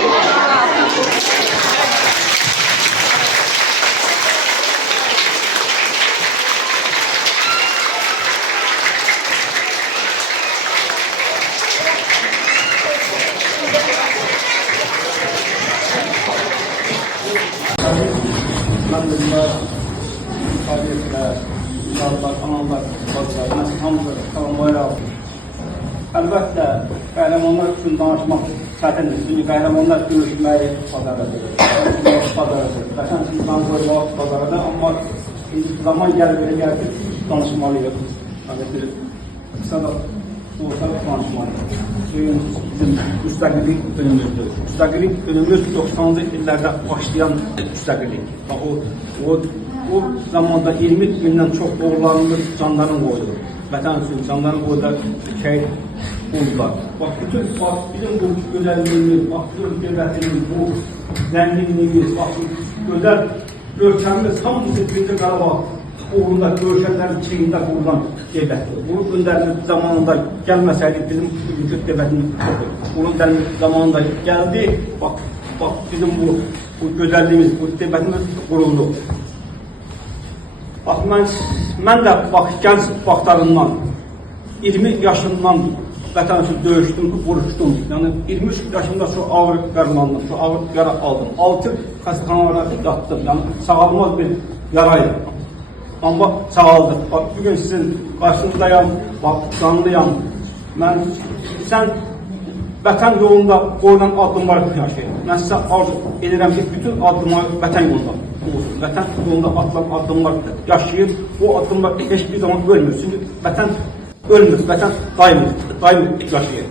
Elhamdülillah, faaliyetler, uşaqlar, analar, bacılar, nəsil hamıdır, tamamlayır. Əlbəttə, qəhrəmanlar üçün danışmaq çətindir. Çünki qəhrəmanlar görüşməyi bacarıdır. Qəşən sizdən qoymaq bacarıdır. Amma zaman gəlir ki, danışmalıyıq. Qısa da olsa danışmalıyıq. Bizim müstəqillik dönümüzdür. Müstəqillik dönümümüz 90-cı illərdə başlayan müstəqillik. O zamanda 20 bindən çox oğullarımız canlarını qoydu. Vətən üçün canlarını qoydular, şəhid oldular. Bax, bütün bizim bu gözəlliyimiz, bax, bütün dövlətimiz, bu zənginliyimiz, bax, gözəl görkəmimiz, hamısı Birinci Qarabağ uğrunda görüşənlərin çiğində qurulan dövlətdir. Bunun öndərimiz zamanında gəlməsəydi, bizim vücut dövlətimiz çoxdur. Bunun zamanında gəldi, bax, bizim bu gözəlliyimiz, bu dövlətimiz quruldu. Bax, mən də gənc vaxtlarından, 20 yaşından vətən üçün döyüşdüm, vuruşdum. Yəni, 23 yaşında şu ağır qərmandım, şu ağır yara aldım. 6 xəstəxanalara yatdım, yəni sağalmaz bir yaraydı. Amma sağaldı. Bax, bugün sizin qarşınızdayam, bax, canlıyam. Sən vətən yolunda qoyulan addımlar yaşayın. Mən sizə arzu edirəm ki, bütün addımlar vətən yolunda olsun. Vətən yolunda atılan addımlar yaşayır. O addımlar heç bir zaman ölmür. Çünki vətən ölmür, vətən daim yaşayır.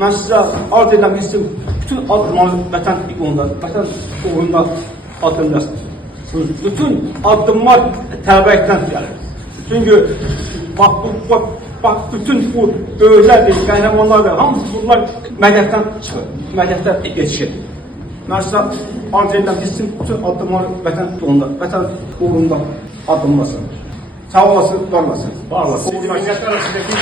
Mən sizə arzu edirəm ki, sizin bütün addımlar vətən yolunda, vətən uğrunda addımlasınız. Bütün addımlar təbəikdən gəlir. Çünki bax, bütün bu böyüklərdir, qəhrəmanlardır, hamısı bunlar məliyyətdən çıxır, məliyyətdən yetişir. Mən sizə arz edirəm ki, sizin bütün addımlar vətən yolunda, vətən uğrunda addımlasın. Sağ olasın, var olasın. Var olasın. Millətlər arasındakı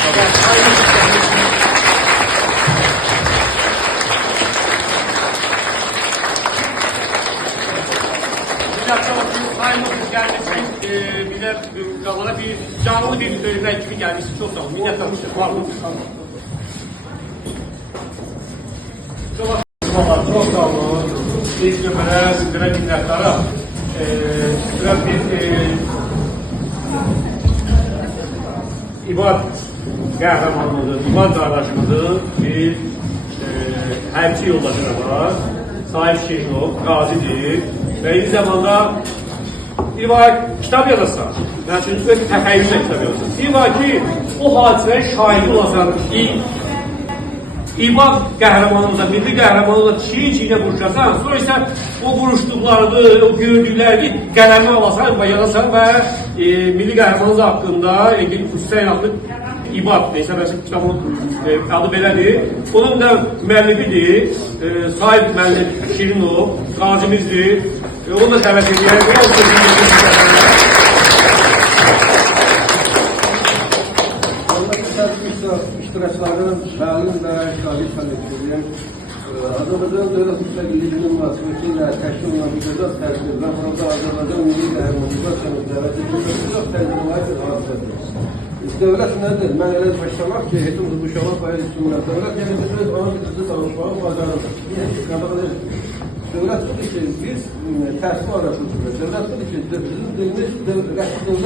gelmesin, bir canlı bir söylemek gibi gelmesi çok sağ olun. Minnettarım. Var olun. Çok sağ olun. İlk gömere, sizlere minnettarım. Biraz bir İbad qəhrəmanlıdır, İbad qardaşımızın bir hərbi yoldaşları var. Sahib Şeyhov, qazidir və eyni zamanda bir var kitab yazarsan, öz təxəyyüllə kitab yazarsan. Bir var ki, o hadisəyə şahidi olasan, İbad qəhrəmanımıza, milli qəhrəmanımıza çiğ-çiğlə vuruşasan, sonra isə o vuruşduqlarını, o gördüklərini qələmə alasan və yazasan və milli qəhrəmanımız haqqında Hüseyin adlı İbad, neysə mənim kitabının adı belədir. Onun da müəllifidir, sahib müəllim Şirinov, qazimizdir. Onu da dəvət edirəm. İştirakçıların məlim və şahid kollektivinin Azərbaycan dövlət müstəqilliyinin münasibətilə təşkil olunan bir gözəl tədbir və burada Azərbaycan milli qəhrəmanlıqlar dəvət edilmiş çox təcrübəli bir hadisədir. Dövlət nədir? Mən elə başlamaq ki, hekim uşaqlar payı üstünlər. Dövlət yəni biz öz ana dilimizi danışmağı bacarırıq. Dövlət budur ki, biz təhsil araşdırırıq. Dövlət budur ki, bizim dilimiz dövlətdir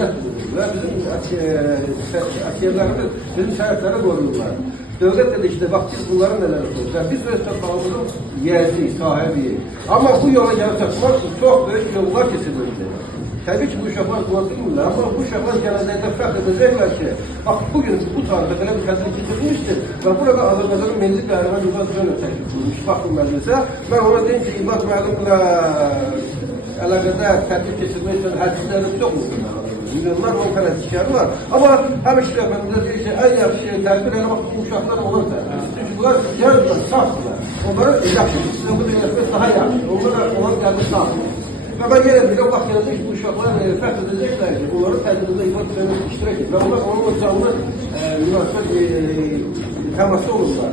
və bizim əsgərlərimiz bizim şəhətlərə qoruyurlar. Dövlət dedi ki, vaxt biz bunları nələr yapıyoruz? Biz öz torpağımızın yiyəcəyik, sahibiyik. Amma bu yola gəlib çatmaq üçün çox böyük yollar kesilirdir. Təbii ki, bu uşaqlar buna bilmirlər, amma bu uşaqlar gələcəkdə fəxr edəcəklər ki, bax, bugün bu tarixdə belə bir tədbir keçirilmişdir və burada Azərbaycanın milli qəhrəman İbad müəllim təklif edilmiş. Baxın məclisə, mən ona deyim ki, İbad müəllimlə əlaqədə tədbir keçirmək üçün hədisləri çoxdur. Milyonlar on fənətikləri var. Amma həm işləfəmizdə deyir ki, ən yaxşı tədbir elə bax, bu uşaqlar olan tədbir. Çünki bunlar gəldilər, sağdırlar. Onlara yaxşı sistemdə eləmək daha yaxşı. Onlara olan gəldi sağdırlar. Və mən yenə bir vaxt gələcək ki, bu uşaqlar fəxr edəcəklər ki, onların tədbirində İbad müəllim iştirak edir. Və onlar onunla canlı münasibət təması olurlar.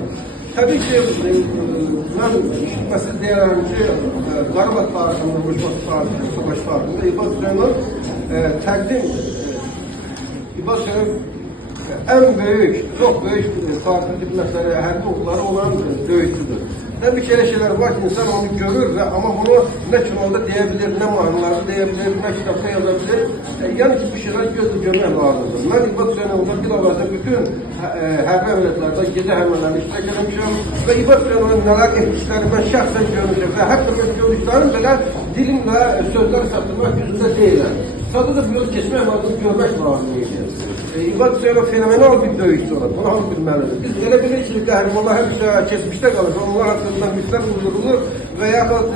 Tabii ki ben mesela diyelim ki Qarabağ tarixində, Ruşbat tarixində, Savaş tarixində İbad Hüseyin'in İbad Hüseyin'in en büyük, çok büyük tarixi xidmətləri, hərbi oxları olan döyüşçüdür. Tabii ki elə şeyler var ki, insan onu görür ve ama bunu ne kanalda diyebilir, ne mahnılarda diyebilir, ne kitapta yazabilir. Yani ki bu şeyler gözle görmək lazımdır. Ben İbad Hüseyin'in bir avazda bütün hərbi əməliyyatlarda gecə həmlələrində iştirak etmişəm ve İbad Hüseyin'in neler etdikləri ben şəxsən görmüşəm ve hətta ben gördüklərim belə dilimlə sözlər satırmaq yüzündə deyiləm. Sadəcə bir yol keçmək lazım, görmək lazım idi. İbad Hüseyin'in fenomenal bir döyüşçü olur, bunu hamı bilməlidir. Biz elə bilirik ki, qəhrəmanlar həmişə keçmişdə qalır, onlar haqqında müstəq uydurulur və yaxud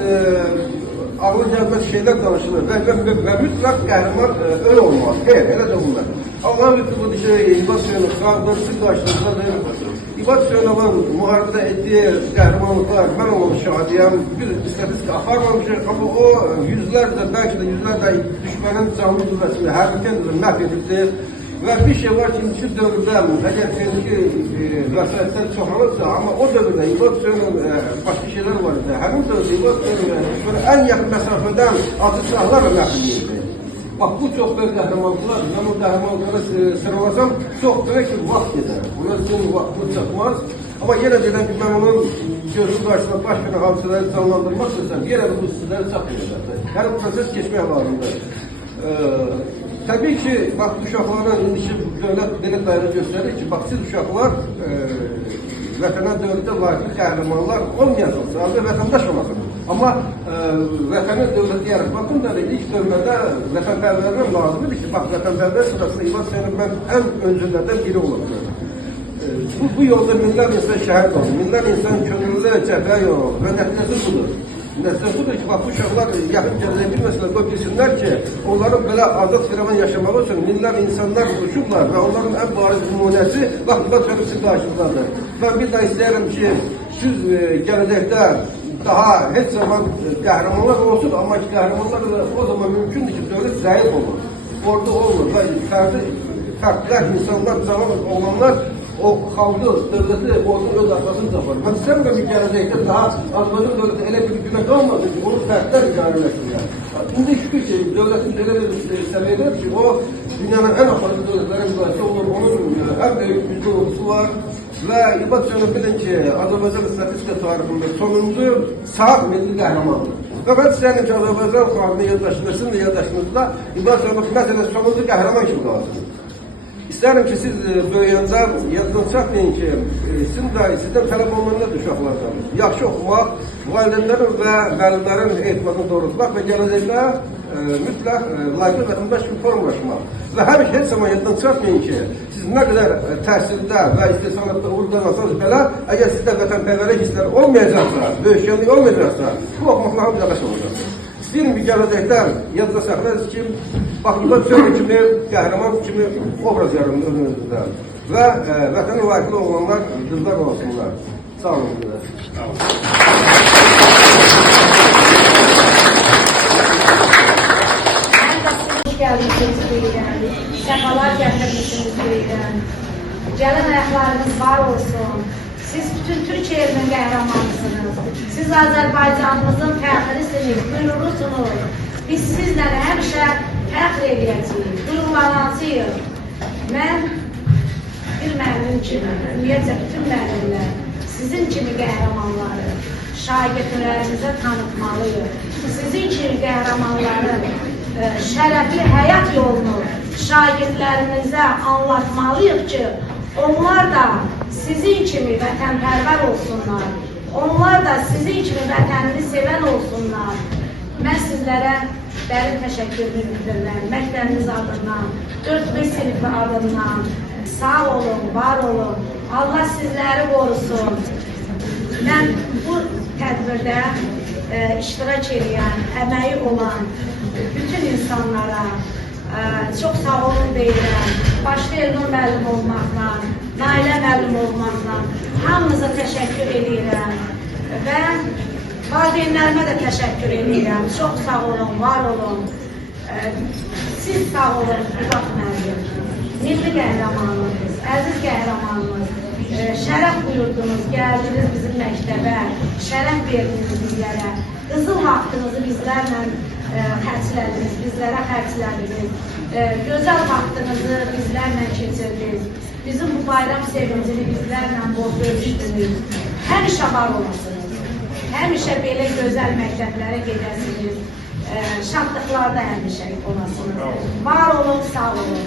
ağlı gəlməz şeylər danışılır və mütləq qəhrəman öyle olmaz. Hayır, elə də olmaz. Allah'ın lütfudur ki, İbad Hüseyin'in xalqlarısı qarşılığındadır. İbad Hüseyin'in müharibədə etdiyi qəhrəmanlıqlar, mən onun şahidiyəm, bir istatistik aparmamışıq, ama o yüzlərlə, belki de yüzlərlə düşmənin canlı qüvvəsini hərbiken məhv edildi. Ve bir şey var ki, şu dövrdə, əgər fiziki vəsaitlər çoxalırsa, ama o dövrdə İbad Hüseyin'in başka şeyler var idi. Həmin dövrdə İbad Hüseyin'in en yakın mesafeden atı silahlarla məhv edildi. Bak bu çok büyük qəhrəmanlıqlar, ben o qəhrəmanlıqları sıralasam çok büyük bir vaxt gedər. Buna sizin vaxtını çatmaz. Ama yine dedim ki, ben onun gözünün karşısında baş verən hadisələri canlandırmaq istəsəm, yine de bu sizləri çatmayacaq. Yəni proses geçmək lazımdır. Tabii ki, bak uşaqların indiki dövlət belə dayanı göstərir ki, bak siz uşaqlar vətənə dövlətə layiqli qəhrəmanlar olmayasınız, sadəcə vətəndaş olasınız. Amma vətəni dövləti yaratmaqın da ilk dövrdə vətənpərvərlər lazımdır ki, bak vətənpərvər sırasında İbad Hüseyin'in ben en öncülərdən biri olabilir. Bu yolda minlər insan şəhid oldu, minlər insan könüllü cəbhə oldu və nəticəsi budur. Nəticəsi budur ki, bak bu uşaqlar yaxın gələcək bir məsələ qoy bilsinlər ki, onların belə azad firavan yaşamalı üçün minlər insanlar uçublar və onların en bariz nümunəsi bak İbad Hüseyin'in sizin qarşınızdadır. Ben bir daha istəyirəm ki, siz gələcəkdə daha heç zaman qəhrəmanlar olsun, amma ki qəhrəmanlar o zaman mümkündür ki, dövlət zayıf olur, orada olmur və fərqlər insanlar, canan olanlar o xalqı, dövləti, orada öz arxasını tapar. Mən istəmirəm ki, gələcəkdə daha Azərbaycan dövləti elə bir günə qalmadı ki, onu fərqlər icarələşdirlər. İndi şükür ki, dövlətin elə bir səviyyədir ki, o dünyanın en aparıcı dövlətlərin müqayisə olur, onun en büyük güclü ordusu var. Ve İbad Hüseyin'in bilin ki, Azərbaycan statistika tarixində sonuncu sağ milli qəhrəmandır. Və mən istəyirəm ki, Azərbaycan xalqının yaddaşınızda, yaddaşınızda İbad Hüseyin'in məsələ sonuncu qəhrəman kimi qalsın. İstəyirəm ki, siz böyüyəndə yaddan çatmayın ki, sizdən tələb olunanlar uşaqlardan. Yaxşı oxumaq, valideynlərin və müəllimlərin etimadını doğrultmaq və gələcəkdə mütləq layiqli vətəndaş kimi formalaşmaq. Və həmişə heç zaman yaddan çatmayın ki, siz nə qədər təhsildə və istehsalatda uğurlanarsanız belə, əgər sizdə vətənpərvərlik hissləri olmayacaqsa, döyüşkənlik olmayacaqsa, bu oxumaqla hamı yavaş olacaqdır. İstəyirəm ki, gələcəkdən yadda saxlayınız ki, bak İbad Hüseyin kimi, qəhrəman kimi obraz yarın önünüzdə və vətənə layiqli olanlar qızlar olsunlar. Sağ olun. Sağ olun. Hoş geldiniz köyden, sefalar getirmişsiniz köyden. Gəlin ayaklarınız var olsun. Siz bütün Türkiye'nin qəhrəmanısınız. Siz Azərbaycanımızın fəxrisiniz, qürurlusunuz. Biz sizlə həmişə fəxr edəcəyik, qürurlanacağıq. Mən bir müəllim kimi, ümumiyyətlə bütün müəllimlər, sizin kimi qəhrəmanları şagirdlərimizə tanıtmalıyıq. Sizin kimi qəhrəmanların şərəfli həyat yolunu şagirdlərimizə anlatmalıyıq ki, onlar da sizin kimi vətənpərvər olsunlar. Onlar da sizin kimi vətənini sevən olsunlar. Mən sizlərə dərin təşəkkürünü bildirirəm. Məktəbiniz adından, 4-5 sinifli adından. Sağ olun, var olun. Allah sizləri qorusun. Mən bu tədbirdə iştirak edən, əməyi olan bütün insanlara çok sağ olun deyirəm. Başda Elnur müəllim olmaqla, Nailə müəllim olmaqla hamınıza təşəkkür edirəm və valideynlərimə də təşəkkür edirəm. Çox sağ olun, var olun. Siz sağ olun, İbad müəllim. Milli qəhrəmanlığınız, əziz qəhrəmanlığınız. şərəf buyurdunuz, gəldiniz bizim məktəbə, şərəf verdiniz bizlərə, qızıl haqqınızı bizlərlə xərclədiniz, bizlərə xərclədiniz, gözəl vaxtınızı bizlərlə keçirdiniz, bizim bu bayram sevincini bizlərlə bölüşdünüz. Həmişə var olasınız, həmişə belə gözəl məktəblərə gedəsiniz, şadlıqlarda həmişə olasınız. Var olun, sağ olun.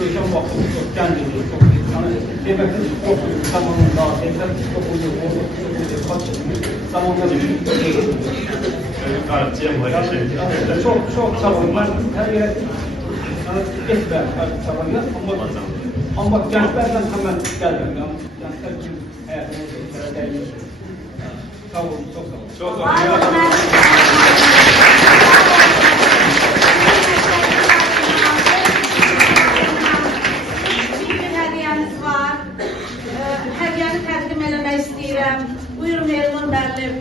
Görüşen vaxtımız çok gəncdir, çok deməkdir, çok zamanında, deməkdir, çok uyuyor, zamanında çok sağ olun. Ben her yere sana etmə, çabanlar, amma gənclərlə hemen gəldim. Gənclər üçün həyatımızda dəyişir. Sağ olun, çok sağ olun. Çok sağ olun. Hədiyyəni təqdim eləmək istəyirəm. Buyurun, Elman müəllim.